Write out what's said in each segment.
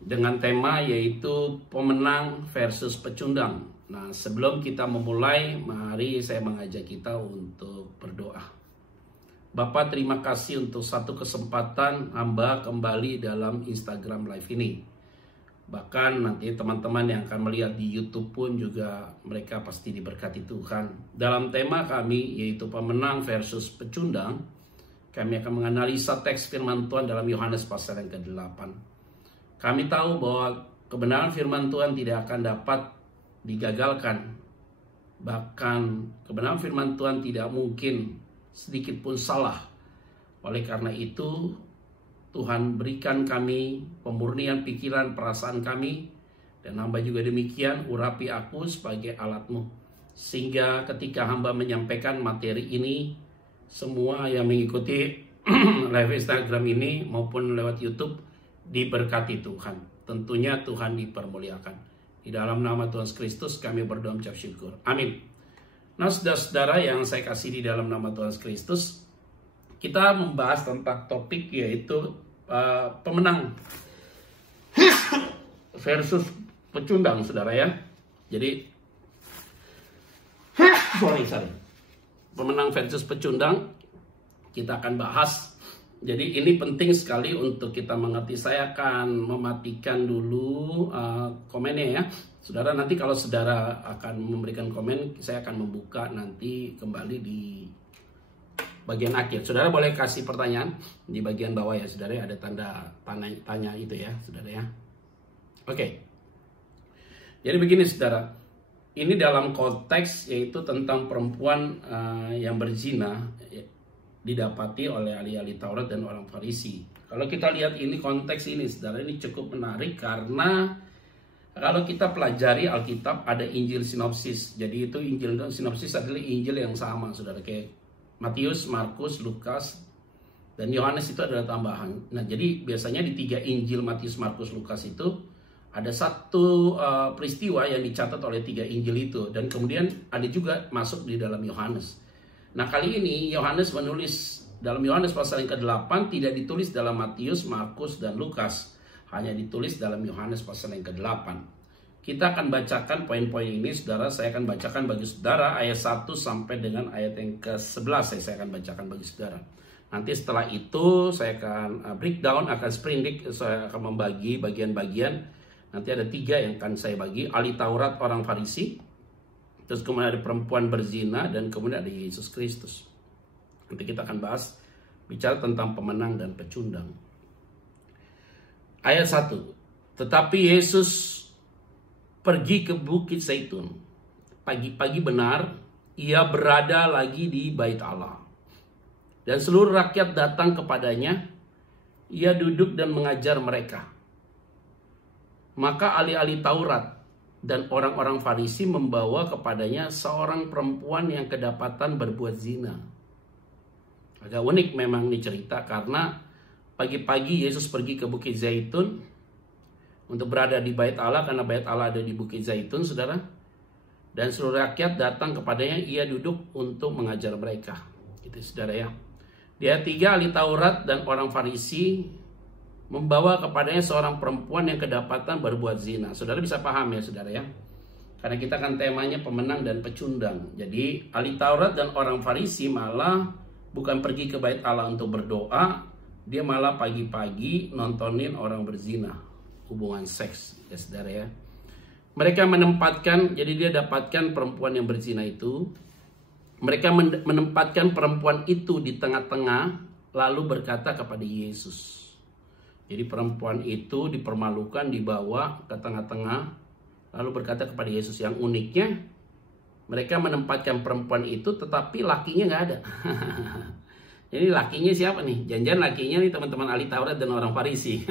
dengan tema yaitu pemenang versus pecundang. Nah, sebelum kita memulai, mari saya mengajak kita untuk berdoa. Bapa, terima kasih untuk satu kesempatan hamba kembali dalam Instagram Live ini. Bahkan nanti teman-teman yang akan melihat di YouTube pun juga mereka pasti diberkati Tuhan. Dalam tema kami yaitu pemenang versus pecundang, kami akan menganalisa teks firman Tuhan dalam Yohanes pasal yang ke-8. Kami tahu bahwa kebenaran firman Tuhan tidak akan dapat digagalkan. Bahkan kebenaran firman Tuhan tidak mungkin sedikit pun salah. Oleh karena itu, Tuhan berikan kami pemurnian pikiran perasaan kami, dan hamba juga demikian, urapi aku sebagai alatmu, sehingga ketika hamba menyampaikan materi ini, semua yang mengikuti live Instagram ini maupun lewat YouTube diberkati Tuhan. Tentunya Tuhan dipermuliakan. Di dalam nama Tuhan Kristus kami berdoa mengucap syukur. Amin. Nah, saudara-saudara yang saya kasih di dalam nama Tuhan Kristus, kita membahas tentang topik yaitu pemenang versus pecundang, saudara ya. Jadi, sorry. Pemenang versus pecundang kita akan bahas. Jadi ini penting sekali untuk kita mengerti. Saya akan mematikan dulu komennya ya. Saudara, nanti kalau saudara akan memberikan komen, saya akan membuka nanti kembali di bagian akhir. Saudara boleh kasih pertanyaan di bagian bawah ya, saudara. Ada tanda tanya itu ya, saudara ya. Oke. Jadi begini, saudara. Ini dalam konteks yaitu tentang perempuan yang berzina didapati oleh ahli-ahli Taurat dan orang Farisi. Kalau kita lihat ini konteks ini, saudara, ini cukup menarik karena kalau kita pelajari Alkitab ada Injil sinopsis. Jadi itu Injil sinopsis adalah Injil yang sama, saudara, kayak Matius, Markus, Lukas, dan Yohanes itu adalah tambahan. Nah, jadi biasanya di 3 Injil Matius, Markus, Lukas itu ada satu peristiwa yang dicatat oleh 3 Injil itu. Dan kemudian ada juga masuk di dalam Yohanes. Nah, kali ini Yohanes menulis dalam Yohanes pasal yang ke-8 tidak ditulis dalam Matius, Markus, dan Lukas. Hanya ditulis dalam Yohanes pasal yang ke-8. Kita akan bacakan poin-poin ini, saudara. Saya akan bacakan bagi saudara ayat 1 sampai dengan ayat yang ke-11. Saya akan bacakan bagi saudara. Nanti setelah itu saya akan breakdown, akan sprindik. Saya akan membagi bagian-bagian. Nanti ada 3 yang akan saya bagi. Ahli Taurat, orang Farisi. Terus kemudian ada perempuan berzina. Dan kemudian ada Yesus Kristus. Nanti kita akan bahas, bicara tentang pemenang dan pecundang. Ayat 1. Tetapi Yesus pergi ke Bukit Zaitun. Pagi-pagi benar, ia berada lagi di Bait Allah. Dan seluruh rakyat datang kepadanya. Ia duduk dan mengajar mereka. Maka ahli-ahli Taurat dan orang-orang Farisi membawa kepadanya seorang perempuan yang kedapatan berbuat zina. Agak unik memang dicerita karena pagi-pagi Yesus pergi ke Bukit Zaitun untuk berada di Bait Allah, karena Bait Allah ada di Bukit Zaitun, saudara. Dan seluruh rakyat datang kepadanya, ia duduk untuk mengajar mereka. Gitu, saudara ya. Dia 3 ahli Taurat dan orang Farisi membawa kepadanya seorang perempuan yang kedapatan berbuat zina. Saudara bisa paham ya, saudara ya. Karena kita kan temanya pemenang dan pecundang. Jadi ahli Taurat dan orang Farisi malah bukan pergi ke Bait Allah untuk berdoa, dia malah pagi-pagi nontonin orang berzina. Hubungan seks ya, saudara ya. Mereka menempatkan, jadi dia dapatkan perempuan yang berzina itu. Mereka menempatkan perempuan itu di tengah-tengah, lalu berkata kepada Yesus. Jadi perempuan itu dipermalukan, dibawa ke tengah-tengah, lalu berkata kepada Yesus. Yang uniknya, mereka menempatkan perempuan itu tetapi lakinya nggak ada. Jadi lakinya siapa nih? Jangan-jangan lakinya nih teman-teman ahli Taurat dan orang Farisi.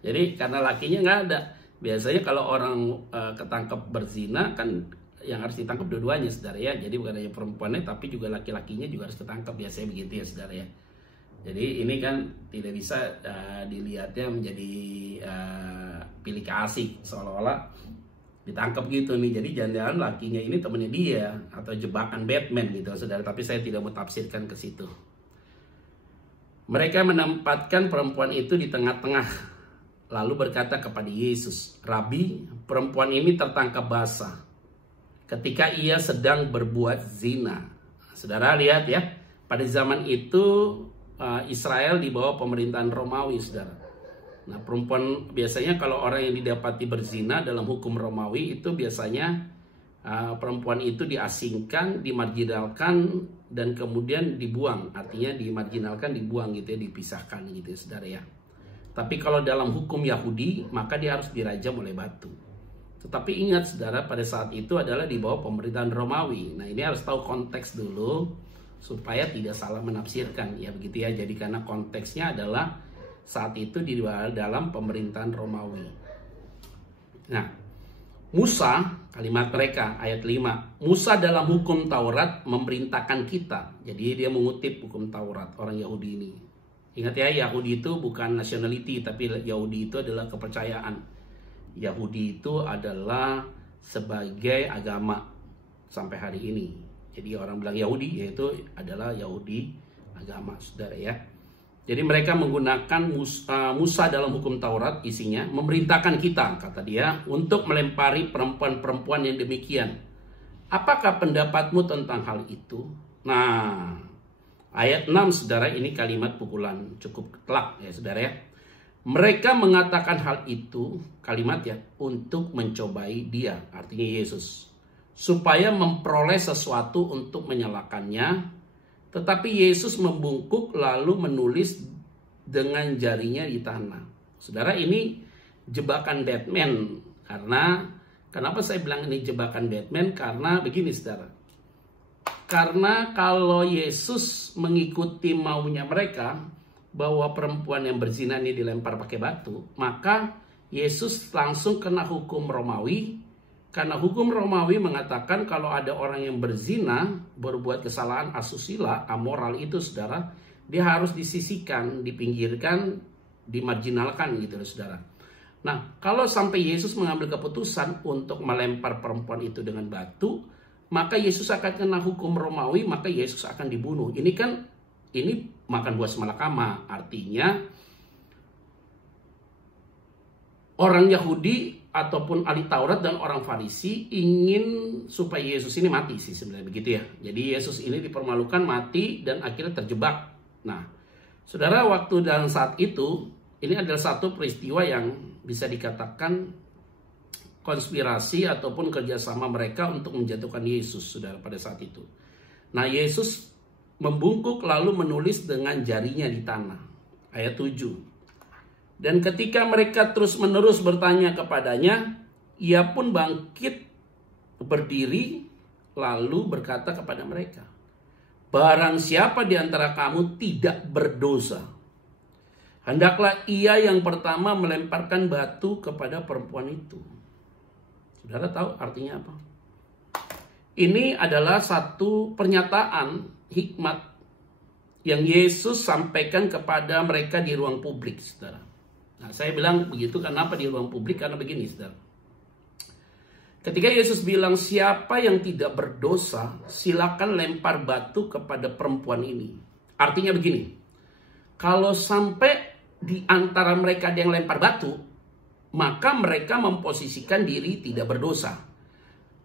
Jadi karena lakinya nggak ada. Biasanya kalau orang ketangkep berzina kan yang harus ditangkap dua-duanya, saudara ya. Jadi bukan hanya perempuannya tapi juga laki-lakinya juga harus ketangkep. Biasanya begitu ya, saudara ya. Jadi ini kan tidak bisa dilihatnya menjadi pilih kasih, seolah-olah ditangkap gitu nih. Jadi jangan-jangan lakinya ini temennya dia atau jebakan Batman gitu, saudara. Tapi saya tidak mau tafsirkan ke situ. Mereka menempatkan perempuan itu di tengah-tengah, lalu berkata kepada Yesus, "Rabi, perempuan ini tertangkap basah ketika ia sedang berbuat zina." Saudara lihat ya, pada zaman itu Israel di bawah pemerintahan Romawi, saudara. Nah, perempuan biasanya kalau orang yang didapati berzina dalam hukum Romawi itu biasanya perempuan itu diasingkan, dimarginalkan, dan kemudian dibuang. Artinya dimarginalkan, dibuang gitu ya, dipisahkan gitu ya, saudara ya. Tapi kalau dalam hukum Yahudi, maka dia harus dirajam oleh batu. Tetapi ingat saudara, pada saat itu adalah di bawah pemerintahan Romawi. Nah, ini harus tahu konteks dulu supaya tidak salah menafsirkan ya, begitu ya. Jadi karena konteksnya adalah saat itu di dalam pemerintahan Romawi. Nah, Musa, kalimat mereka ayat 5, Musa dalam hukum Taurat memerintahkan kita. Jadi dia mengutip hukum Taurat, orang Yahudi ini. Ingat ya, Yahudi itu bukan nationality, tapi Yahudi itu adalah kepercayaan. Yahudi itu adalah sebagai agama sampai hari ini. Jadi orang bilang Yahudi, yaitu adalah Yahudi agama, saudara ya. Jadi mereka menggunakan Musa dalam hukum Taurat, isinya memerintahkan kita, kata dia, untuk melempari perempuan-perempuan yang demikian. Apakah pendapatmu tentang hal itu? Nah, ayat 6 saudara, ini kalimat pukulan cukup telak ya saudara ya. Mereka mengatakan hal itu, kalimat ya, untuk mencobai dia, artinya Yesus, supaya memperoleh sesuatu untuk menyalahkannya. Tetapi Yesus membungkuk lalu menulis dengan jarinya di tanah. Saudara, ini jebakan Batman. Kenapa saya bilang ini jebakan Batman? Karena begini saudara. Karena kalau Yesus mengikuti maunya mereka bahwa perempuan yang berzina ini dilempar pakai batu, maka Yesus langsung kena hukum Romawi. Karena hukum Romawi mengatakan kalau ada orang yang berzina, berbuat kesalahan asusila, amoral itu saudara, dia harus disisihkan, dipinggirkan, dimarginalkan gitu saudara. Nah, kalau sampai Yesus mengambil keputusan untuk melempar perempuan itu dengan batu, maka Yesus akan kena hukum Romawi, maka Yesus akan dibunuh. Ini makan buah semalakama, artinya orang Yahudi ataupun ahli Taurat dan orang Farisi ingin supaya Yesus ini mati sih sebenarnya, begitu ya. Jadi Yesus ini dipermalukan, mati, dan akhirnya terjebak. Nah, saudara, waktu dan saat itu, ini adalah satu peristiwa yang bisa dikatakan konspirasi ataupun kerjasama mereka untuk menjatuhkan Yesus, saudara, pada saat itu. Nah, Yesus membungkuk lalu menulis dengan jarinya di tanah. Ayat 7. Dan ketika mereka terus-menerus bertanya kepadanya, ia pun bangkit berdiri lalu berkata kepada mereka, "Barang siapa di antara kamu tidak berdosa, hendaklah ia yang pertama melemparkan batu kepada perempuan itu." Saudara tahu artinya apa? Ini adalah satu pernyataan hikmat yang Yesus sampaikan kepada mereka di ruang publik, saudara. Nah, saya bilang begitu kenapa di ruang publik? Karena begini, saudara. Ketika Yesus bilang siapa yang tidak berdosa, silakan lempar batu kepada perempuan ini. Artinya begini, kalau sampai di antara mereka ada yang lempar batu, maka mereka memposisikan diri tidak berdosa.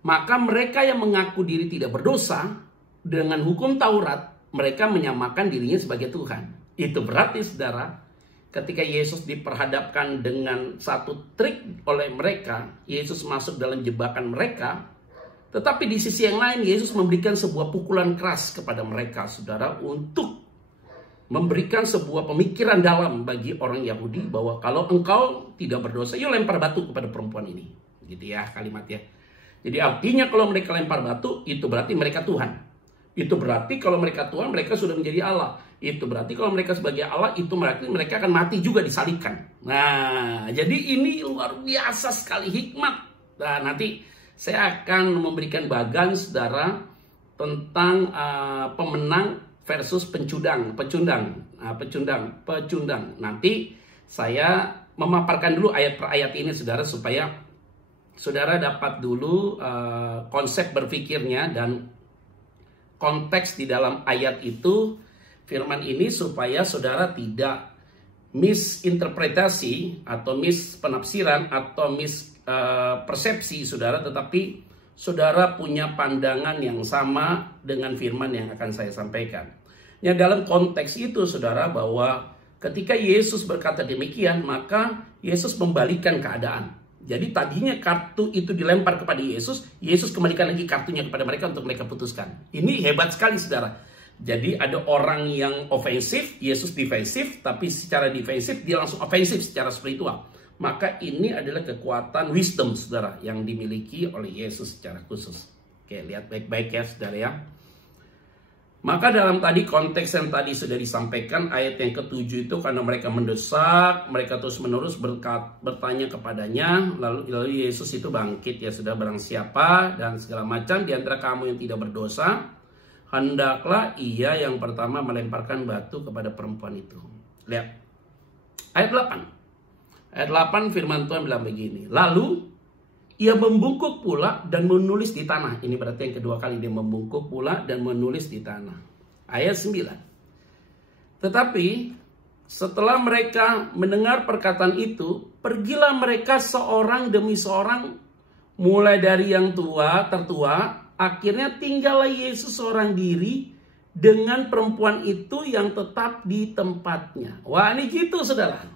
Maka mereka yang mengaku diri tidak berdosa, dengan hukum Taurat, mereka menyamakan dirinya sebagai Tuhan. Itu berarti, saudara, ketika Yesus diperhadapkan dengan satu trik oleh mereka, Yesus masuk dalam jebakan mereka. Tetapi di sisi yang lain, Yesus memberikan sebuah pukulan keras kepada mereka, saudara, untuk memberikan sebuah pemikiran dalam bagi orang Yahudi bahwa kalau engkau tidak berdosa, yuk lempar batu kepada perempuan ini. Gitu ya kalimatnya. Jadi artinya kalau mereka lempar batu, itu berarti mereka Tuhan. Itu berarti kalau mereka Tuhan, mereka sudah menjadi Allah. Itu berarti kalau mereka sebagai Allah, itu berarti mereka akan mati juga disalibkan. Nah, jadi ini luar biasa sekali hikmat. Nah, nanti saya akan memberikan bagan, saudara, tentang pemenang versus pecundang. Nanti saya memaparkan dulu ayat per ayat ini, saudara, supaya saudara dapat dulu konsep berpikirnya dan konteks di dalam ayat itu, firman ini, supaya saudara tidak misinterpretasi atau mispenafsiran atau mispersepsi saudara, tetapi saudara punya pandangan yang sama dengan firman yang akan saya sampaikan. Ya, dalam konteks itu saudara, bahwa ketika Yesus berkata demikian, maka Yesus membalikkan keadaan. Jadi tadinya kartu itu dilempar kepada Yesus, Yesus kembalikan lagi kartunya kepada mereka untuk mereka putuskan. Ini hebat sekali saudara. Jadi ada orang yang ofensif, Yesus defensif, tapi secara defensif dia langsung ofensif secara spiritual. Maka ini adalah kekuatan wisdom saudara yang dimiliki oleh Yesus secara khusus. Oke, lihat baik-baik ya saudara ya. Maka dalam tadi konteks yang tadi sudah disampaikan, ayat yang ke-7 itu karena mereka mendesak, mereka terus menerus bertanya kepadanya, lalu Yesus itu bangkit, ya sudah, barang siapa dan segala macam di antara kamu yang tidak berdosa, hendaklah ia yang pertama melemparkan batu kepada perempuan itu. Lihat ayat 8. Ayat 8 firman Tuhan bilang begini, lalu ia membungkuk pula dan menulis di tanah. Ini berarti yang kedua kali dia membungkuk pula dan menulis di tanah. Ayat 9. Tetapi setelah mereka mendengar perkataan itu, pergilah mereka seorang demi seorang, mulai dari yang tertua, akhirnya tinggallah Yesus seorang diri dengan perempuan itu yang tetap di tempatnya. Wah, ini gitu saudara.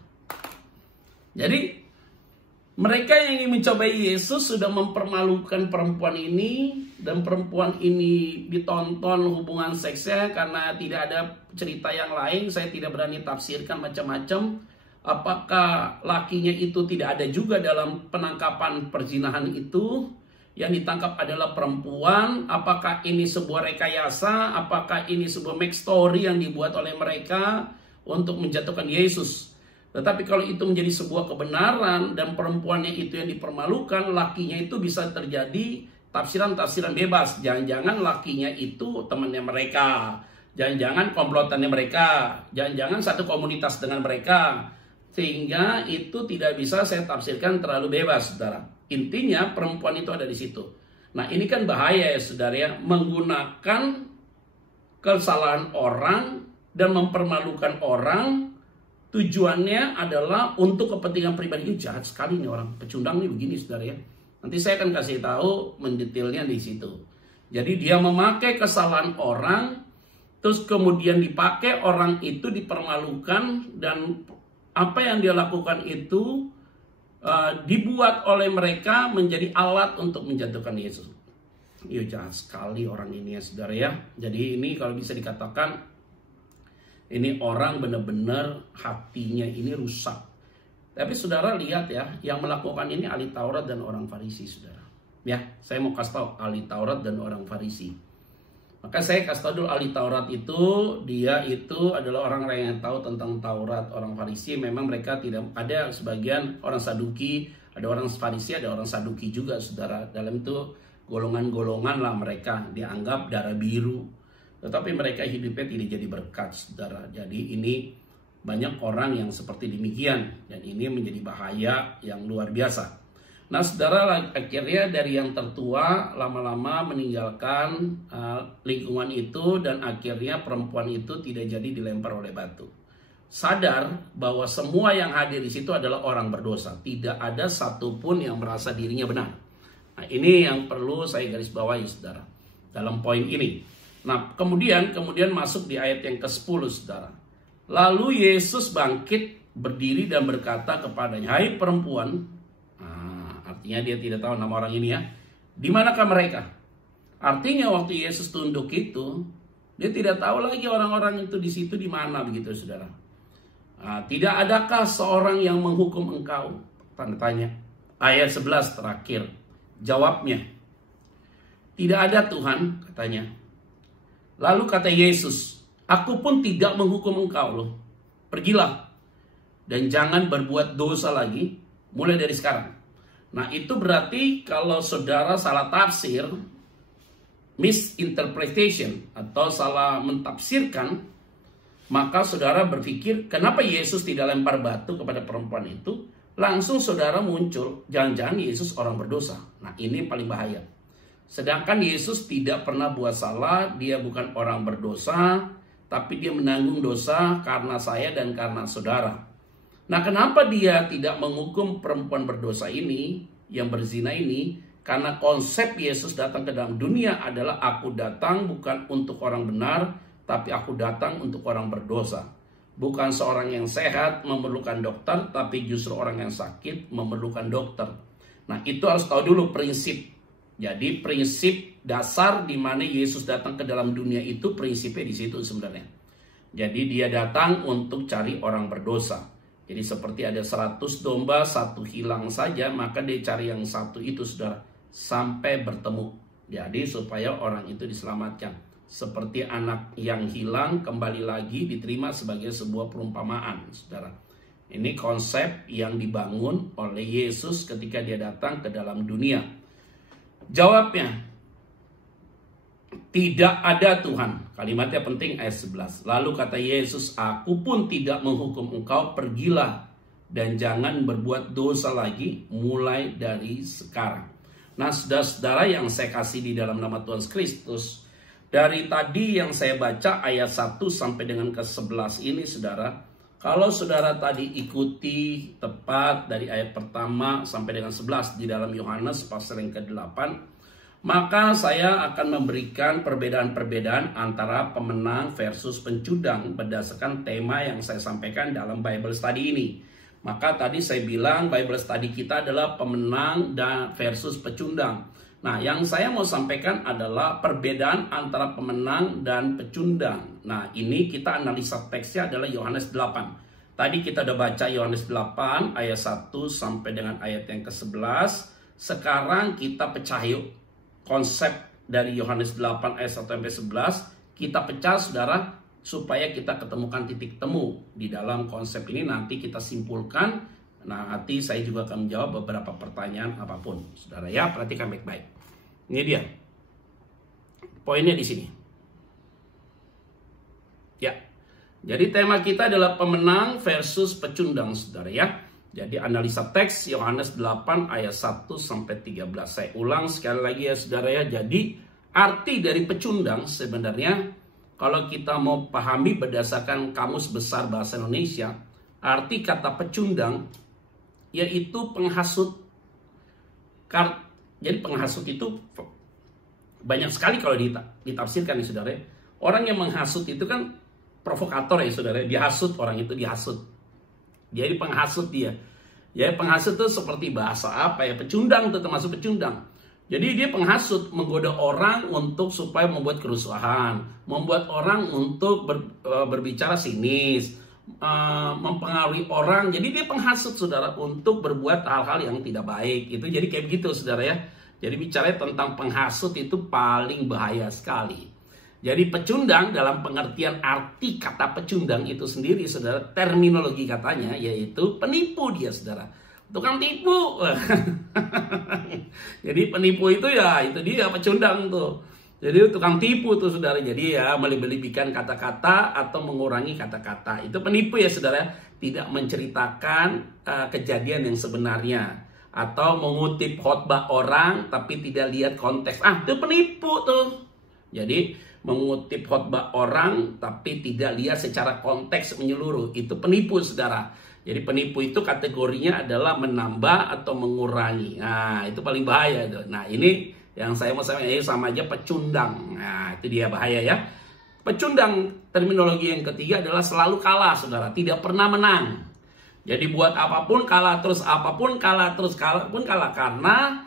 Jadi mereka yang ingin mencobai Yesus sudah mempermalukan perempuan ini, dan perempuan ini ditonton hubungan seksnya karena tidak ada cerita yang lain. Saya tidak berani tafsirkan macam-macam. Apakah lakinya itu tidak ada juga dalam penangkapan perzinahan itu? Yang ditangkap adalah perempuan. Apakah ini sebuah rekayasa? Apakah ini sebuah make story yang dibuat oleh mereka untuk menjatuhkan Yesus? Tetapi kalau itu menjadi sebuah kebenaran dan perempuannya itu yang dipermalukan, lakinya itu bisa terjadi tafsiran-tafsiran bebas. Jangan-jangan lakinya itu temannya mereka, jangan-jangan komplotannya mereka, jangan-jangan satu komunitas dengan mereka. Sehingga itu tidak bisa saya tafsirkan terlalu bebas, saudara. Intinya perempuan itu ada di situ. Nah, ini kan bahaya ya saudara ya, menggunakan kesalahan orang dan mempermalukan orang. Tujuannya adalah untuk kepentingan pribadi. Ini jahat sekali nih orang, pecundang nih begini saudara ya. Nanti saya akan kasih tahu mendetailnya di situ. Jadi dia memakai kesalahan orang, terus kemudian dipakai orang itu dipermalukan, dan apa yang dia lakukan itu dibuat oleh mereka menjadi alat untuk menjatuhkan Yesus. Iya, jahat sekali orang ini ya saudara ya. Jadi ini kalau bisa dikatakan, ini orang benar-benar hatinya ini rusak. Tapi saudara lihat ya, yang melakukan ini ahli Taurat dan orang Farisi saudara. Ya, saya mau kasih tahu ahli Taurat dan orang Farisi. Maka saya kasih tahu dulu, ahli Taurat itu, dia itu adalah orang yang tahu tentang Taurat. Orang Farisi memang mereka tidak, ada sebagian orang Saduki, ada orang Farisi, ada orang Saduki juga saudara. Dalam itu golongan-golongan lah mereka, dianggap darah biru. Tetapi mereka hidupnya tidak jadi berkat, saudara. Jadi ini banyak orang yang seperti demikian. Dan ini menjadi bahaya yang luar biasa. Nah saudara, akhirnya dari yang tertua lama-lama meninggalkan lingkungan itu. Dan akhirnya perempuan itu tidak jadi dilempar oleh batu. Sadar bahwa semua yang hadir di situ adalah orang berdosa. Tidak ada satupun yang merasa dirinya benar. Nah ini yang perlu saya garis bawahi saudara, dalam poin ini. Nah, kemudian masuk di ayat yang ke-10, saudara. Lalu Yesus bangkit, berdiri dan berkata kepadanya, hai perempuan, artinya dia tidak tahu nama orang ini ya, di manakah mereka? Artinya waktu Yesus tunduk itu, dia tidak tahu lagi orang-orang itu di situ di mana, begitu saudara. Tidak adakah seorang yang menghukum engkau? Tanda tanya. Ayat 11 terakhir, jawabnya, tidak ada Tuhan, katanya. Lalu kata Yesus, aku pun tidak menghukum engkau loh. Pergilah dan jangan berbuat dosa lagi mulai dari sekarang. Nah itu berarti kalau saudara salah tafsir, misinterpretation atau salah mentafsirkan, maka saudara berpikir kenapa Yesus tidak lempar batu kepada perempuan itu. Langsung saudara muncul, jangan-jangan Yesus orang berdosa. Nah ini paling bahaya. Sedangkan Yesus tidak pernah buat salah, dia bukan orang berdosa, tapi dia menanggung dosa karena saya dan karena saudara. Nah, kenapa dia tidak menghukum perempuan berdosa ini, yang berzina ini? Karena konsep Yesus datang ke dalam dunia adalah aku datang bukan untuk orang benar, tapi aku datang untuk orang berdosa. Bukan seorang yang sehat memerlukan dokter, tapi justru orang yang sakit memerlukan dokter. Nah, itu harus tahu dulu prinsip. Jadi prinsip dasar di mana Yesus datang ke dalam dunia itu prinsipnya di situ sebenarnya. Jadi dia datang untuk cari orang berdosa. Jadi seperti ada 100 domba, satu hilang saja, maka dia cari yang satu itu, saudara, sampai bertemu. Jadi supaya orang itu diselamatkan. Seperti anak yang hilang kembali lagi diterima sebagai sebuah perumpamaan, saudara. Ini konsep yang dibangun oleh Yesus ketika dia datang ke dalam dunia. Jawabnya, tidak ada Tuhan. Kalimatnya penting, ayat 11. Lalu kata Yesus, aku pun tidak menghukum engkau, pergilah dan jangan berbuat dosa lagi mulai dari sekarang. Nah, saudara-saudara yang saya kasih di dalam nama Tuhan Kristus, dari tadi yang saya baca ayat 1 sampai dengan ke 11 ini, saudara, kalau saudara tadi ikuti tepat dari ayat pertama sampai dengan 11 di dalam Yohanes pasal yang ke-8, maka saya akan memberikan perbedaan-perbedaan antara pemenang versus pencundang berdasarkan tema yang saya sampaikan dalam Bible Study ini. Maka tadi saya bilang Bible Study kita adalah pemenang dan versus pecundang. Nah, yang saya mau sampaikan adalah perbedaan antara pemenang dan pecundang. Nah, ini kita analisa teksnya adalah Yohanes 8. Tadi kita udah baca Yohanes 8 ayat 1 sampai dengan ayat yang ke-11. Sekarang kita pecah yuk. Konsep dari Yohanes 8 ayat 1 sampai 11 kita pecah, saudara, supaya kita ketemukan titik temu di dalam konsep ini. Nanti kita simpulkan. Nah, nanti saya juga akan menjawab beberapa pertanyaan apapun, saudara, ya. Perhatikan baik-baik. Ini dia poinnya di sini, ya. Jadi tema kita adalah pemenang versus pecundang, saudara, ya. Jadi analisa teks Yohanes 8 ayat 1 sampai 13. Saya ulang sekali lagi ya, saudara, ya. Jadi arti dari pecundang sebenarnya kalau kita mau pahami berdasarkan Kamus Besar Bahasa Indonesia, arti kata pecundang yaitu penghasut. Jadi penghasut itu banyak sekali kalau ditafsirkan ya, saudara. Orang yang menghasut itu kan provokator ya, saudara. Dihasut, orang itu dihasut. Jadi penghasut dia. Ya, penghasut itu seperti bahasa apa ya? Pecundang itu termasuk pecundang. Jadi dia penghasut, menggoda orang untuk supaya membuat kerusuhan, membuat orang untuk berbicara sinis, mempengaruhi orang. Jadi dia penghasut, saudara, untuk berbuat hal-hal yang tidak baik. Itu jadi kayak begitu, saudara, ya. Jadi bicara tentang penghasut itu paling bahaya sekali. Jadi pecundang dalam pengertian arti kata pecundang itu sendiri, saudara, terminologi katanya yaitu penipu dia, saudara. Tukang tipu. Jadi penipu itu ya, itu dia pecundang tuh. Jadi tukang tipu tuh, saudara. Jadi ya melebih-lebihkan kata-kata atau mengurangi kata-kata. Itu penipu ya, saudara. Tidak menceritakan kejadian yang sebenarnya. Atau mengutip khotbah orang tapi tidak lihat konteks. Itu penipu tuh. Jadi mengutip khotbah orang tapi tidak lihat secara konteks menyeluruh, itu penipu, saudara. Jadi penipu itu kategorinya adalah menambah atau mengurangi. Nah, itu paling bahaya itu. Nah, ini yang saya mau sampaikan sama aja pecundang. Nah, itu dia bahaya ya. Pecundang terminologi yang ketiga adalah selalu kalah, saudara, tidak pernah menang. Jadi buat apapun kalah terus, apapun kalah terus, kalah pun kalah, karena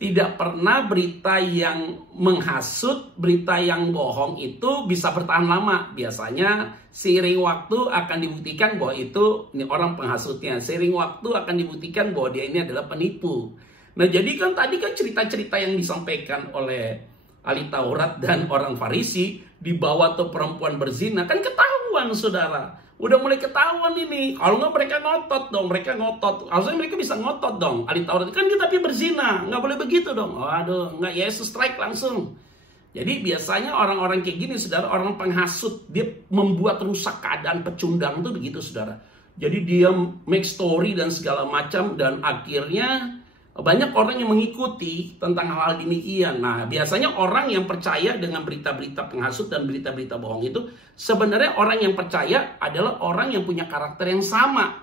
tidak pernah berita yang menghasut, berita yang bohong itu bisa bertahan lama. Biasanya seiring waktu akan dibuktikan bahwa ini orang penghasutnya. Seiring waktu akan dibuktikan bahwa dia ini adalah penipu. Nah, jadi kan tadi kan cerita-cerita yang disampaikan oleh ahli Taurat dan orang Farisi, dibawa tuh perempuan berzina, kan ketahuan, saudara. Udah mulai ketahuan ini. Kalau nggak mereka ngotot dong, mereka ngotot. Harusnya mereka bisa ngotot dong. Ahli Taurat kan kita tapi berzina, nggak boleh begitu dong. Waduh, nggak, Yesus strike langsung. Jadi biasanya orang-orang kayak gini, saudara, orang penghasut, dia membuat rusak keadaan pecundang tuh begitu, saudara. Jadi dia make story dan segala macam, dan akhirnya banyak orang yang mengikuti tentang hal-hal demikian. Nah, biasanya orang yang percaya dengan berita-berita penghasut dan berita-berita bohong itu, sebenarnya orang yang percaya adalah orang yang punya karakter yang sama.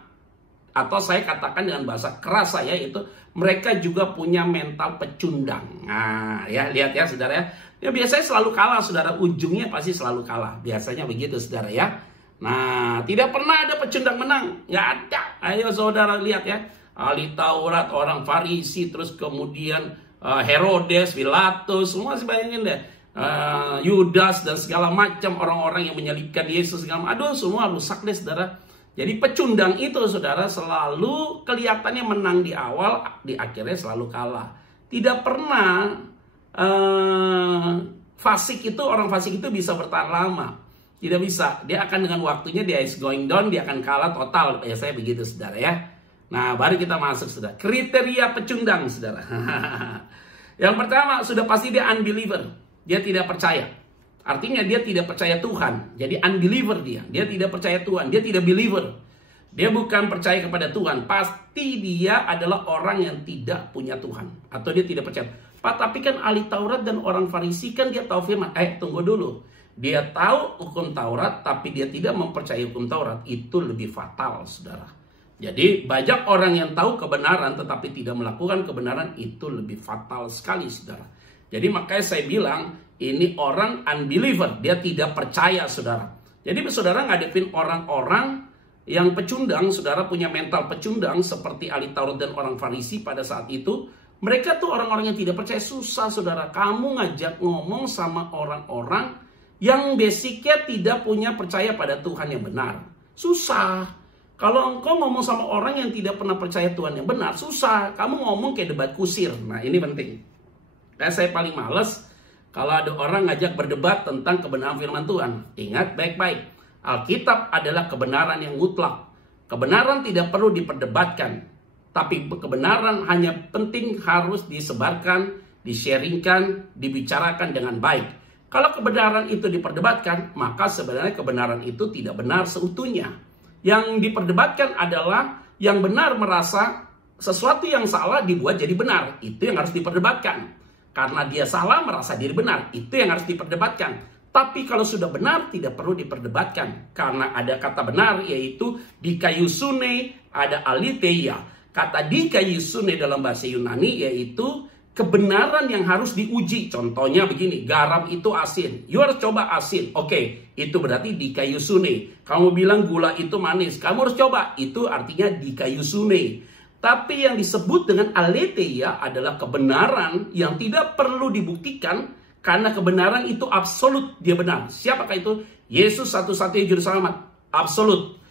Atau saya katakan dengan bahasa keras saya itu, mereka juga punya mental pecundang. Nah, ya lihat ya saudara ya. Ya biasanya selalu kalah saudara, ujungnya pasti selalu kalah. Biasanya begitu saudara ya. Nah, tidak pernah ada pecundang menang. Nggak ada. Ayo saudara lihat ya. Ahli Taurat, orang Farisi, terus kemudian Herodes, Pilatus, semua bayangin deh. Yudas dan segala macam orang-orang yang menyalibkan Yesus. Aduh, semua rusak deh saudara. Jadi pecundang itu saudara selalu kelihatannya menang di awal, di akhirnya selalu kalah. Tidak pernah orang fasik itu bisa bertahan lama. Tidak bisa. Dia akan dengan waktunya dia is going down, dia akan kalah total. Ya saya begitu saudara ya. Nah baru kita masuk saudara. Kriteria pecundang saudara. Yang pertama sudah pasti dia unbeliever. Dia tidak percaya. Artinya dia tidak percaya Tuhan. Jadi unbeliever dia. Dia tidak percaya Tuhan. Dia tidak believer. Dia bukan percaya kepada Tuhan. Pasti dia adalah orang yang tidak punya Tuhan. Atau dia tidak percaya. Pak, tapi kan ahli Taurat dan orang Farisi kan dia tahu firman. Tunggu dulu. Dia tahu hukum Taurat, tapi dia tidak mempercayai hukum Taurat. Itu lebih fatal, saudara. Jadi banyak orang yang tahu kebenaran, tetapi tidak melakukan kebenaran. Itu lebih fatal sekali, saudara. Jadi makanya saya bilang, ini orang unbeliever, dia tidak percaya saudara. Jadi saudara ngadepin orang-orang yang pecundang, saudara punya mental pecundang seperti ahli Taurat dan orang Farisi pada saat itu. Mereka tuh orang-orang yang tidak percaya, susah saudara. Kamu ngajak ngomong sama orang-orang yang basicnya tidak punya percaya pada Tuhan yang benar. Susah. Kalau engkau ngomong sama orang yang tidak pernah percaya Tuhan yang benar, susah. Kamu ngomong kayak debat kusir. Nah ini penting. Kayak saya paling males kalau ada orang ngajak berdebat tentang kebenaran firman Tuhan. Ingat baik-baik. Alkitab adalah kebenaran yang mutlak. Kebenaran tidak perlu diperdebatkan. Tapi kebenaran hanya penting harus disebarkan, di-sharingkan, dibicarakan dengan baik. Kalau kebenaran itu diperdebatkan, maka sebenarnya kebenaran itu tidak benar seutuhnya. Yang diperdebatkan adalah yang benar merasa sesuatu yang salah dibuat jadi benar. Itu yang harus diperdebatkan. Karena dia salah merasa diri benar. Itu yang harus diperdebatkan. Tapi kalau sudah benar tidak perlu diperdebatkan. Karena ada kata benar yaitu dikaiosune, ada aletheia. Kata dikaiosune dalam bahasa Yunani yaitu kebenaran yang harus diuji. Contohnya begini, garam itu asin. You harus coba asin. Oke, itu berarti dikaiosune. Kamu bilang gula itu manis. Kamu harus coba. Itu artinya dikaiosune. Tapi yang disebut dengan aletheia adalah kebenaran yang tidak perlu dibuktikan karena kebenaran itu absolut, dia benar. Siapakah itu? Yesus satu-satunya juru selamat, absolut.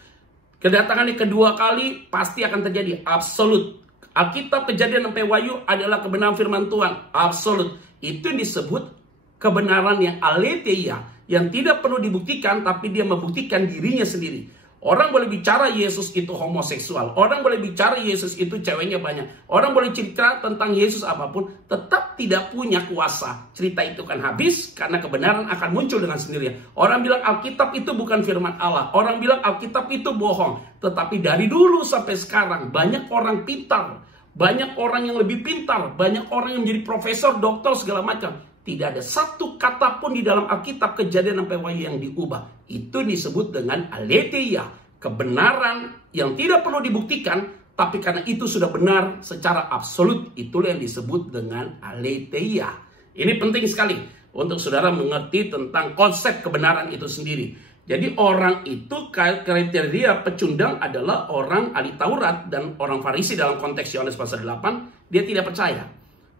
Kedatangannya kedua kali pasti akan terjadi, absolut. Alkitab Kejadian sampai Wahyu adalah kebenaran firman Tuhan, absolut. Itu disebut kebenaran yang aletheia, yang tidak perlu dibuktikan tapi dia membuktikan dirinya sendiri. Orang boleh bicara Yesus itu homoseksual. Orang boleh bicara Yesus itu ceweknya banyak. Orang boleh cerita tentang Yesus apapun. Tetap tidak punya kuasa. Cerita itu kan habis karena kebenaran akan muncul dengan sendirinya. Orang bilang Alkitab itu bukan firman Allah. Orang bilang Alkitab itu bohong. Tetapi dari dulu sampai sekarang banyak orang pintar. Banyak orang yang lebih pintar. Banyak orang yang menjadi profesor, doktor, segala macam. Tidak ada satu kata pun di dalam Alkitab Kejadian sampai Wahyu yang diubah. Itu disebut dengan aletheia. Kebenaran yang tidak perlu dibuktikan. Tapi karena itu sudah benar secara absolut. Itulah yang disebut dengan aletheia. Ini penting sekali untuk saudara mengerti tentang konsep kebenaran itu sendiri. Jadi orang itu kriteria pecundang adalah orang ahli Taurat dan orang Farisi dalam konteks Yohanes pasal 8. Dia tidak percaya.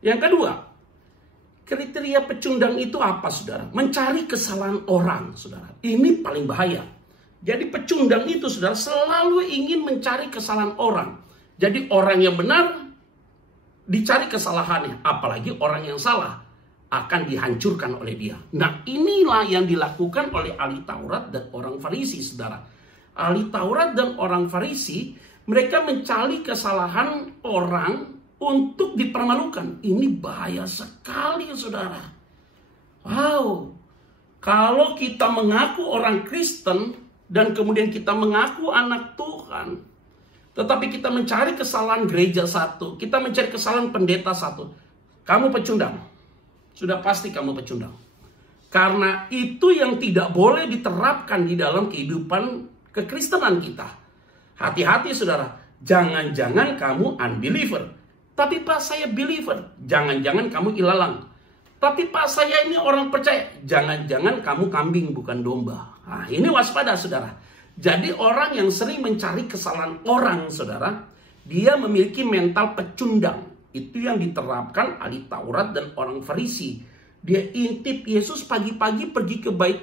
Yang kedua, kriteria pecundang itu apa, saudara? Mencari kesalahan orang, saudara. Ini paling bahaya. Jadi pecundang itu, saudara, selalu ingin mencari kesalahan orang. Jadi orang yang benar dicari kesalahannya. Apalagi orang yang salah akan dihancurkan oleh dia. Nah, inilah yang dilakukan oleh ahli Taurat dan orang Farisi, saudara. Ahli Taurat dan orang Farisi, mereka mencari kesalahan orang untuk dipermalukan. Ini bahaya sekali, saudara. Wow. Kalau kita mengaku orang Kristen dan kemudian kita mengaku anak Tuhan, tetapi kita mencari kesalahan gereja satu, kita mencari kesalahan pendeta satu, kamu pecundang. Sudah pasti kamu pecundang. Karena itu yang tidak boleh diterapkan di dalam kehidupan kekristenan kita. Hati-hati, saudara. Jangan-jangan kamu unbeliever. Tapi Pak, saya believer. Jangan-jangan kamu ilalang. Tapi Pak, saya ini orang percaya. Jangan-jangan kamu kambing bukan domba. Nah, ini waspada, saudara. Jadi orang yang sering mencari kesalahan orang, saudara, dia memiliki mental pecundang. Itu yang diterapkan ahli Taurat dan orang Farisi. Dia intip Yesus pagi-pagi pergi ke bait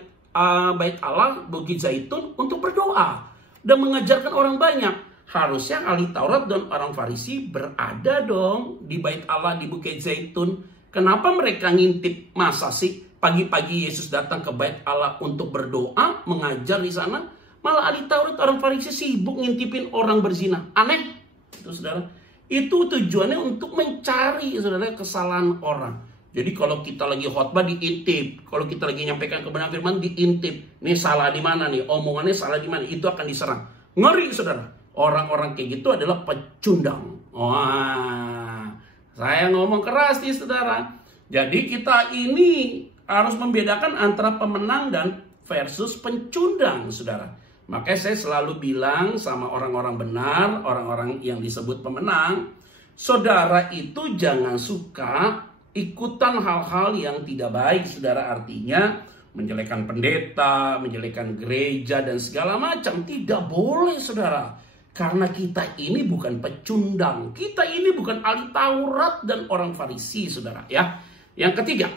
Allah, Bukit Zaitun untuk berdoa dan mengajarkan orang banyak. Harusnya ahli Taurat dan orang Farisi berada dong di bait Allah di Bukit Zaitun. Kenapa mereka ngintip? Masa sih pagi-pagi Yesus datang ke bait Allah untuk berdoa, mengajar di sana? Malah ahli Taurat orang Farisi sibuk ngintipin orang berzina. Aneh itu, saudara. Itu tujuannya untuk mencari, saudara, kesalahan orang. Jadi kalau kita lagi khotbah diintip, kalau kita lagi nyampaikan kebenaran firman diintip. Nih salah di mana nih? Omongannya salah di mana? Itu akan diserang. Ngeri, saudara. Orang-orang kayak gitu adalah pecundang. Wah, saya ngomong keras nih, saudara. Jadi kita ini harus membedakan antara pemenang dan versus pencundang, saudara. Makanya saya selalu bilang sama orang-orang benar, orang-orang yang disebut pemenang, saudara itu jangan suka ikutan hal-hal yang tidak baik, saudara. Artinya menjelekan pendeta, menjelekan gereja dan segala macam. Tidak boleh, saudara. Karena kita ini bukan pecundang. Kita ini bukan ahli Taurat dan orang Farisi, saudara. Ya. Yang ketiga,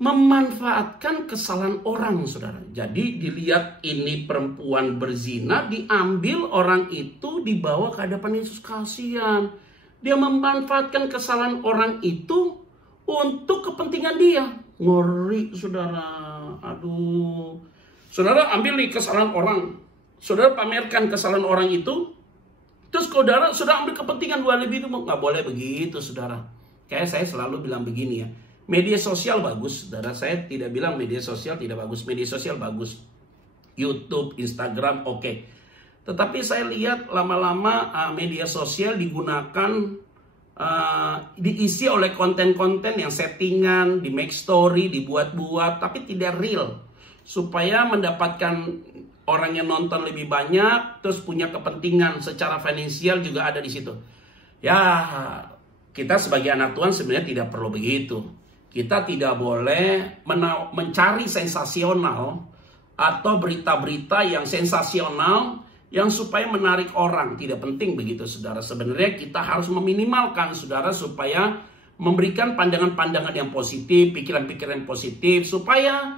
memanfaatkan kesalahan orang, saudara. Jadi dilihat ini perempuan berzina, diambil orang itu dibawa ke hadapan Yesus. Kasihan. Dia memanfaatkan kesalahan orang itu untuk kepentingan dia. Ngeri, saudara. Aduh. Saudara ambil nih kesalahan orang. Saudara pamerkan kesalahan orang itu. Terus saudara sudah ambil kepentingan dua lebih itu. Nggak boleh begitu, saudara. Kayak saya selalu bilang begini ya. Media sosial bagus, saudara. Saya tidak bilang media sosial tidak bagus. Media sosial bagus. YouTube, Instagram, oke. Tetapi saya lihat lama-lama media sosial digunakan, diisi oleh konten-konten yang settingan, di make story, dibuat-buat, tapi tidak real. Supaya mendapatkan orang yang nonton lebih banyak, terus punya kepentingan secara finansial juga ada di situ. Ya, kita sebagai anak Tuhan sebenarnya tidak perlu begitu. Kita tidak boleh mencari sensasional atau berita-berita yang sensasional yang supaya menarik orang. Tidak penting begitu, saudara. Sebenarnya kita harus meminimalkan, saudara, supaya memberikan pandangan-pandangan yang positif, pikiran-pikiran yang positif, supaya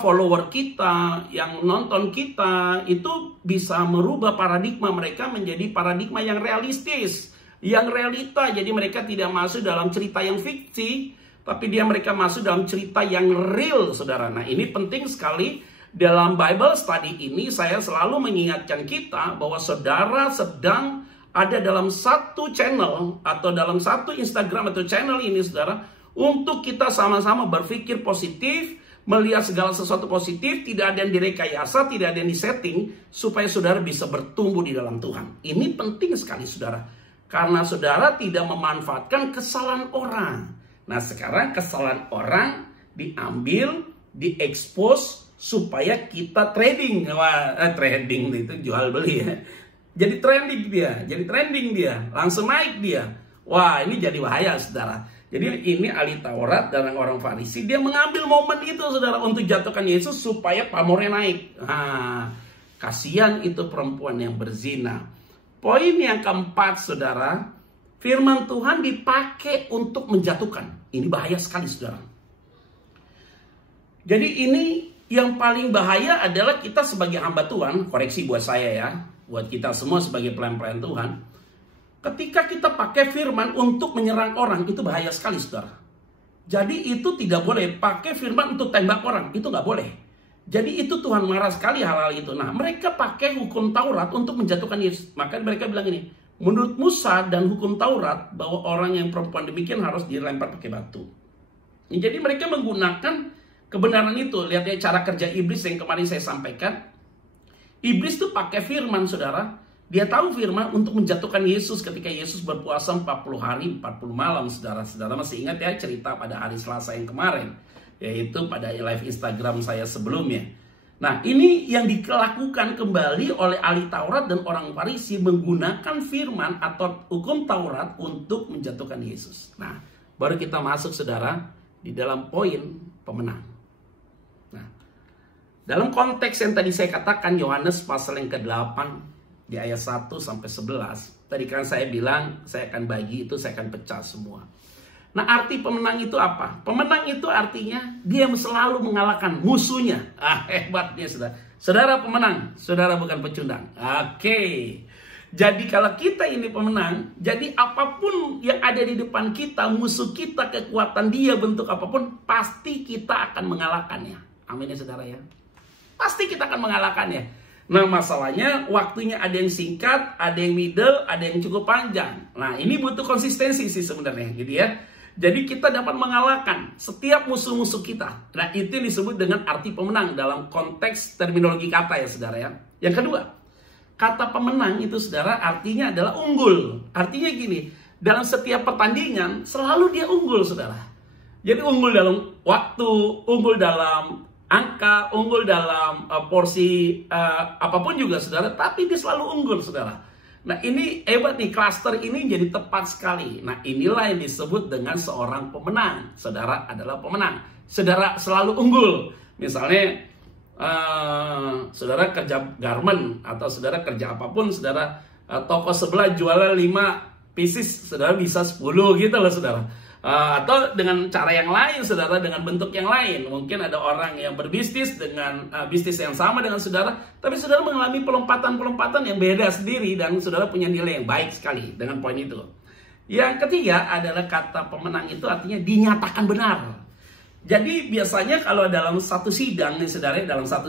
follower kita yang nonton kita itu bisa merubah paradigma mereka menjadi paradigma yang realistis, yang realita. Jadi mereka tidak masuk dalam cerita yang fiksi, tapi mereka masuk dalam cerita yang real, saudara. Nah, ini penting sekali. Dalam Bible study ini saya selalu mengingatkan kita bahwa saudara sedang ada dalam satu channel atau dalam satu Instagram atau channel ini, saudara, untuk kita sama-sama berpikir positif, melihat segala sesuatu positif, tidak ada yang direkayasa, tidak ada yang disetting, supaya saudara bisa bertumbuh di dalam Tuhan. Ini penting sekali, saudara. Karena saudara tidak memanfaatkan kesalahan orang. Nah, sekarang kesalahan orang diambil, diekspos, supaya kita trading. Wah, trading itu jual beli ya. Jadi trending dia, langsung naik dia. Wah, ini jadi bahaya, saudara. Jadi ini ahli Taurat dan orang Farisi, dia mengambil momen itu, saudara, untuk jatuhkan Yesus supaya pamornya naik. Kasihan itu perempuan yang berzina. Poin yang keempat, saudara, firman Tuhan dipakai untuk menjatuhkan. Ini bahaya sekali, saudara. Jadi ini yang paling bahaya adalah kita sebagai hamba Tuhan, koreksi buat saya ya, buat kita semua sebagai pelayan-pelayan Tuhan. Ketika kita pakai firman untuk menyerang orang, itu bahaya sekali, saudara. Jadi itu tidak boleh. Pakai firman untuk tembak orang, itu nggak boleh. Jadi itu Tuhan marah sekali hal-hal itu. Nah, mereka pakai hukum Taurat untuk menjatuhkan Yesus. Maka mereka bilang ini, menurut Musa dan hukum Taurat, bahwa orang yang perempuan demikian harus dilempar pakai batu. Jadi mereka menggunakan kebenaran itu. Lihat ya cara kerja iblis yang kemarin saya sampaikan. Iblis tuh pakai firman, saudara. Dia tahu firman untuk menjatuhkan Yesus ketika Yesus berpuasa 40 hari 40 malam, saudara-saudara. Masih ingat ya cerita pada hari Selasa yang kemarin, yaitu pada live Instagram saya sebelumnya. Nah, ini yang dilakukan kembali oleh ahli Taurat dan orang Farisi menggunakan firman atau hukum Taurat untuk menjatuhkan Yesus. Nah, baru kita masuk saudara di dalam poin pemenang. Nah, dalam konteks yang tadi saya katakan Yohanes pasal yang ke-8 di ayat 1 sampai 11. Tadi kan saya bilang saya akan bagi itu, saya akan pecah semua. Nah, arti pemenang itu apa? Pemenang itu artinya dia selalu mengalahkan musuhnya. Hebatnya saudara. Saudara pemenang, saudara bukan pecundang. Oke. Jadi kalau kita ini pemenang, jadi apapun yang ada di depan kita, musuh kita, kekuatan dia, bentuk apapun, pasti kita akan mengalahkannya. Amin ya saudara ya. Pasti kita akan mengalahkannya. Nah, masalahnya waktunya ada yang singkat, ada yang middle, ada yang cukup panjang. Nah, ini butuh konsistensi sih sebenarnya gitu ya. Jadi kita dapat mengalahkan setiap musuh-musuh kita. Nah, itu disebut dengan arti pemenang dalam konteks terminologi kata ya saudara ya. Yang kedua, kata pemenang itu saudara artinya adalah unggul. Artinya gini, dalam setiap pertandingan selalu dia unggul saudara. Jadi unggul dalam waktu, unggul dalam angka, unggul dalam porsi apapun juga saudara. Tapi dia selalu unggul saudara. Nah, ini hebat nih, klaster ini jadi tepat sekali. Nah, inilah yang disebut dengan seorang pemenang. Saudara adalah pemenang. Saudara selalu unggul. Misalnya, saudara kerja garment atau saudara kerja apapun, saudara toko sebelah jualan 5 pieces, saudara bisa 10 gitu loh saudara. Atau dengan cara yang lain, saudara, dengan bentuk yang lain. Mungkin ada orang yang berbisnis dengan bisnis yang sama dengan saudara, tapi saudara mengalami pelompatan-pelompatan yang beda sendiri, dan saudara punya nilai yang baik sekali dengan poin itu. Yang ketiga adalah kata pemenang itu artinya dinyatakan benar. Jadi biasanya kalau dalam satu sidang nih saudara, di dalam satu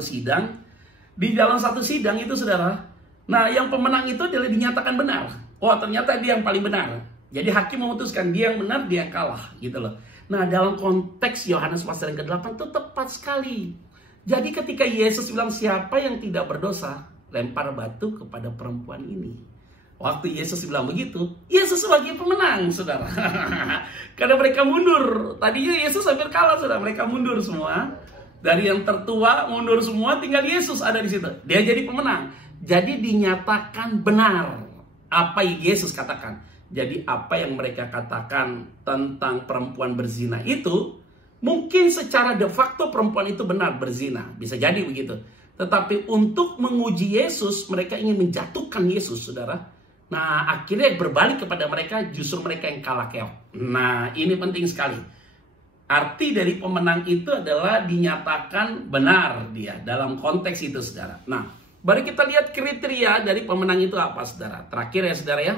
sidang itu saudara, nah yang pemenang itu adalah dinyatakan benar. Oh, ternyata dia yang paling benar. Jadi hakim memutuskan dia yang benar, dia yang kalah gitu loh. Nah, dalam konteks Yohanes pasal yang ke-8 itu tepat sekali. Jadi ketika Yesus bilang siapa yang tidak berdosa, lempar batu kepada perempuan ini. Waktu Yesus bilang begitu, Yesus sebagai pemenang saudara. Karena mereka mundur. Tadinya Yesus hampir kalah saudara, mereka mundur semua. Dari yang tertua mundur semua, tinggal Yesus ada di situ. Dia jadi pemenang. Jadi dinyatakan benar apa yang Yesus katakan. Jadi apa yang mereka katakan tentang perempuan berzina itu, mungkin secara de facto perempuan itu benar berzina. Bisa jadi begitu. Tetapi untuk menguji Yesus, mereka ingin menjatuhkan Yesus, saudara. Nah, akhirnya berbalik kepada mereka, justru mereka yang kalah keok. Nah, ini penting sekali. Arti dari pemenang itu adalah dinyatakan benar dia. Dalam konteks itu, saudara. Nah, baru kita lihat kriteria dari pemenang itu apa, saudara. Terakhir ya, saudara ya.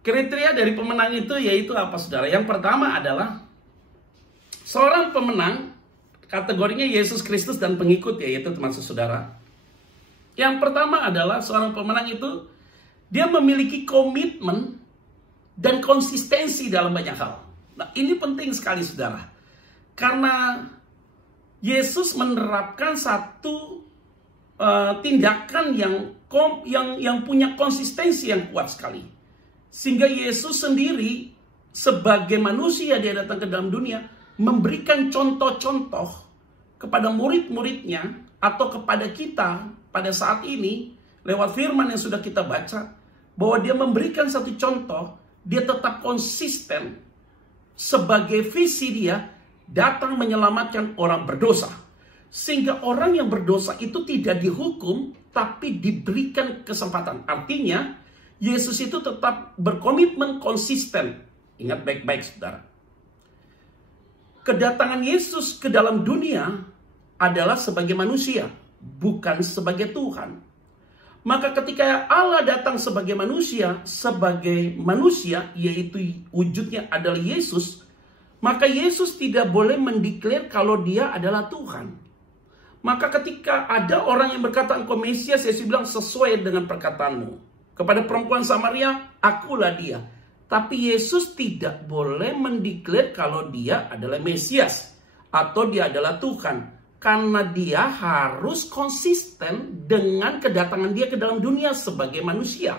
Kriteria dari pemenang itu yaitu apa saudara? Yang pertama adalah seorang pemenang, kategorinya Yesus Kristus dan pengikut ya, yaitu termasuk saudara. Yang pertama adalah seorang pemenang itu dia memiliki komitmen dan konsistensi dalam banyak hal. Nah, ini penting sekali saudara. Karena Yesus menerapkan satu tindakan yang punya konsistensi yang kuat sekali. Sehingga Yesus sendiri sebagai manusia dia datang ke dalam dunia memberikan contoh-contoh kepada murid-muridnya atau kepada kita pada saat ini lewat firman yang sudah kita baca, bahwa dia memberikan satu contoh, dia tetap konsisten sebagai visi dia datang menyelamatkan orang berdosa. Sehingga orang yang berdosa itu tidak dihukum tapi diberikan kesempatan. Artinya Yesus itu tetap berkomitmen konsisten. Ingat baik-baik saudara. Kedatangan Yesus ke dalam dunia adalah sebagai manusia, bukan sebagai Tuhan. Maka ketika Allah datang sebagai manusia, yaitu wujudnya adalah Yesus, maka Yesus tidak boleh mendeklar kalau dia adalah Tuhan. Maka ketika ada orang yang berkata engkau Mesias, Yesus bilang sesuai dengan perkataanmu. Kepada perempuan Samaria, akulah dia. Tapi Yesus tidak boleh mendeklar kalau dia adalah Mesias atau dia adalah Tuhan. Karena dia harus konsisten dengan kedatangan dia ke dalam dunia sebagai manusia.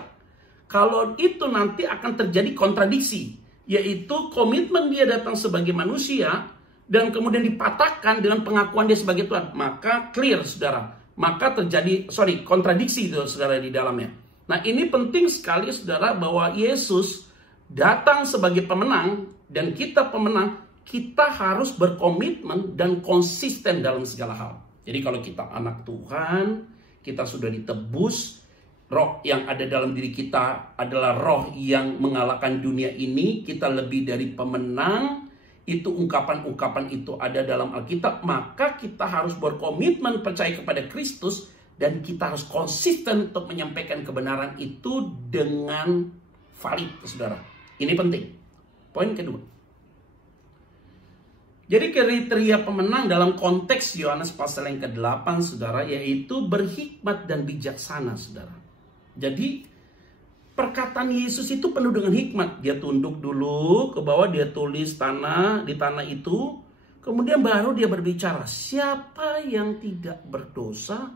Kalau itu nanti akan terjadi kontradiksi. Yaitu komitmen dia datang sebagai manusia dan kemudian dipatahkan dengan pengakuan dia sebagai Tuhan, maka clear saudara, maka terjadi kontradiksi itu saudara di dalamnya. Nah ini penting sekali saudara, bahwa Yesus datang sebagai pemenang dan kita pemenang. Kita harus berkomitmen dan konsisten dalam segala hal. Jadi kalau kita anak Tuhan, kita sudah ditebus, roh yang ada dalam diri kita adalah roh yang mengalahkan dunia ini, kita lebih dari pemenang, itu ungkapan-ungkapan itu ada dalam Alkitab, maka kita harus berkomitmen percaya kepada Kristus, dan kita harus konsisten untuk menyampaikan kebenaran itu dengan valid, saudara. Ini penting. Poin kedua. Jadi kriteria pemenang dalam konteks Yohanes pasal yang ke-8 saudara, yaitu berhikmat dan bijaksana saudara. Jadi perkataan Yesus itu penuh dengan hikmat. Dia tunduk dulu ke bawah, dia tulis di tanah itu, kemudian baru dia berbicara, siapa yang tidak berdosa,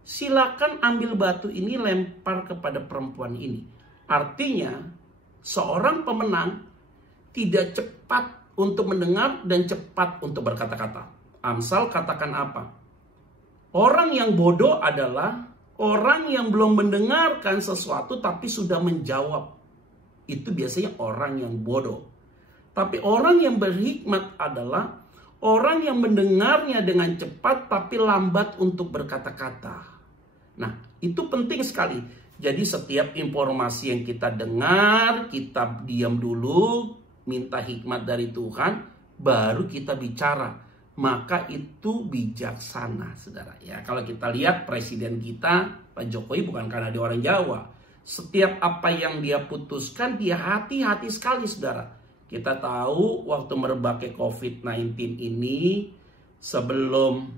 silakan ambil batu ini lempar kepada perempuan ini. Artinya seorang pemenang tidak cepat untuk mendengar dan cepat untuk berkata-kata. Amsal katakan apa? Orang yang bodoh adalah orang yang belum mendengarkan sesuatu tapi sudah menjawab. Itu biasanya orang yang bodoh. Tapi orang yang berhikmat adalah orang yang mendengarnya dengan cepat tapi lambat untuk berkata-kata. Nah, itu penting sekali. Jadi setiap informasi yang kita dengar, kita diam dulu, minta hikmat dari Tuhan, baru kita bicara. Maka itu bijaksana, saudara. Ya, kalau kita lihat presiden kita, Pak Jokowi, bukan karena dia orang Jawa. Setiap apa yang dia putuskan, dia hati-hati sekali, saudara. Kita tahu waktu merebaknya COVID-19 ini, sebelum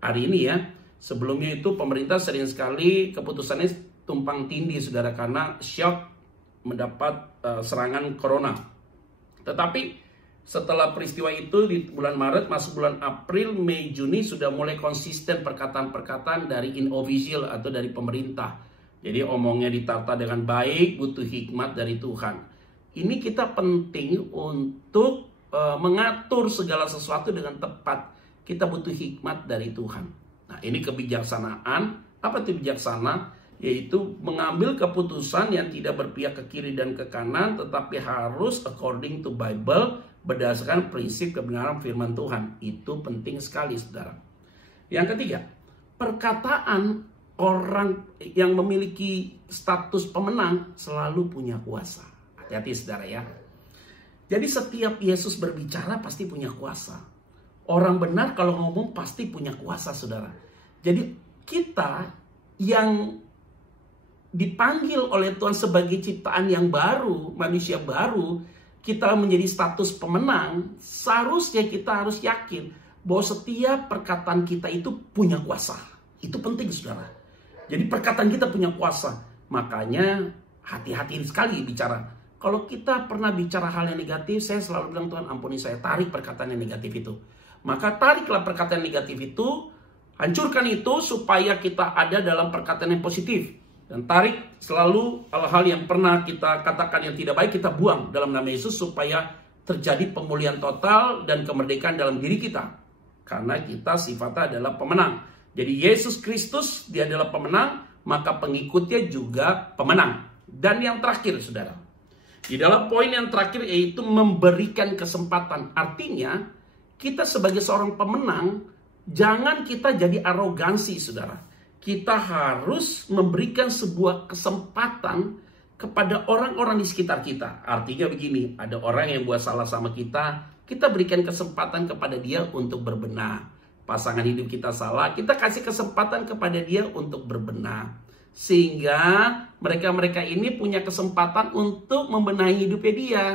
hari ini ya, sebelumnya itu pemerintah sering sekali keputusannya tumpang tindih, saudara, karena shock mendapat serangan corona. Tetapi setelah peristiwa itu di bulan Maret, masuk bulan April, Mei, Juni sudah mulai konsisten perkataan-perkataan dari in-official atau dari pemerintah. Jadi omongnya ditata dengan baik, butuh hikmat dari Tuhan. Ini kita penting untuk mengatur segala sesuatu dengan tepat. Kita butuh hikmat dari Tuhan. Nah ini kebijaksanaan. Apa itu bijaksana? Yaitu mengambil keputusan yang tidak berpihak ke kiri dan ke kanan, tetapi harus according to Bible, berdasarkan prinsip kebenaran firman Tuhan. Itu penting sekali, saudara. Yang ketiga, perkataan orang yang memiliki status pemenang selalu punya kuasa. Hati-hati, saudara ya. Jadi setiap Yesus berbicara pasti punya kuasa. Orang benar kalau ngomong pasti punya kuasa, saudara. Jadi kita yang dipanggil oleh Tuhan sebagai ciptaan yang baru, manusia baru, kita menjadi status pemenang, seharusnya kita harus yakin bahwa setiap perkataan kita itu punya kuasa. Itu penting, saudara. Jadi perkataan kita punya kuasa. Makanya hati-hati sekali bicara. Kalau kita pernah bicara hal yang negatif, saya selalu bilang, Tuhan ampuni saya, tarik perkataan yang negatif itu. Maka tariklah perkataan yang negatif itu, hancurkan itu supaya kita ada dalam perkataan yang positif. Dan tarik selalu hal-hal yang pernah kita katakan yang tidak baik, kita buang dalam nama Yesus supaya terjadi pemulihan total dan kemerdekaan dalam diri kita. Karena kita sifatnya adalah pemenang. Jadi Yesus Kristus, dia adalah pemenang, maka pengikutnya juga pemenang. Dan yang terakhir, saudara, di dalam poin yang terakhir yaitu memberikan kesempatan. Artinya kita sebagai seorang pemenang, jangan kita jadi arogansi, saudara. Kita harus memberikan sebuah kesempatan kepada orang-orang di sekitar kita. Artinya begini, ada orang yang buat salah sama kita, kita berikan kesempatan kepada dia untuk berbenah. Pasangan hidup kita salah, kita kasih kesempatan kepada dia untuk berbenah. Sehingga mereka-mereka ini punya kesempatan untuk membenahi hidupnya dia.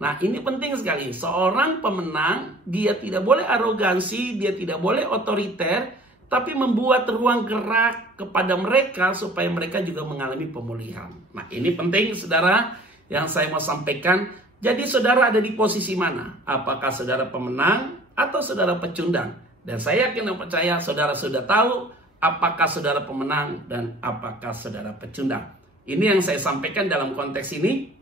Nah ini penting sekali. Seorang pemenang, dia tidak boleh arogansi, dia tidak boleh otoriter, tapi membuat ruang gerak kepada mereka supaya mereka juga mengalami pemulihan. Nah ini penting, saudara, yang saya mau sampaikan. Jadi saudara ada di posisi mana? Apakah saudara pemenang atau saudara pecundang? Dan saya yakin dan percaya saudara sudah tahu apakah saudara pemenang dan apakah saudara pecundang. Ini yang saya sampaikan dalam konteks ini.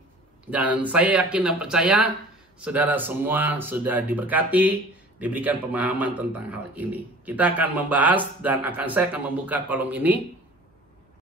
Dan saya yakin dan percaya saudara semua sudah diberkati, diberikan pemahaman tentang hal ini. Kita akan membahas dan saya akan membuka kolom ini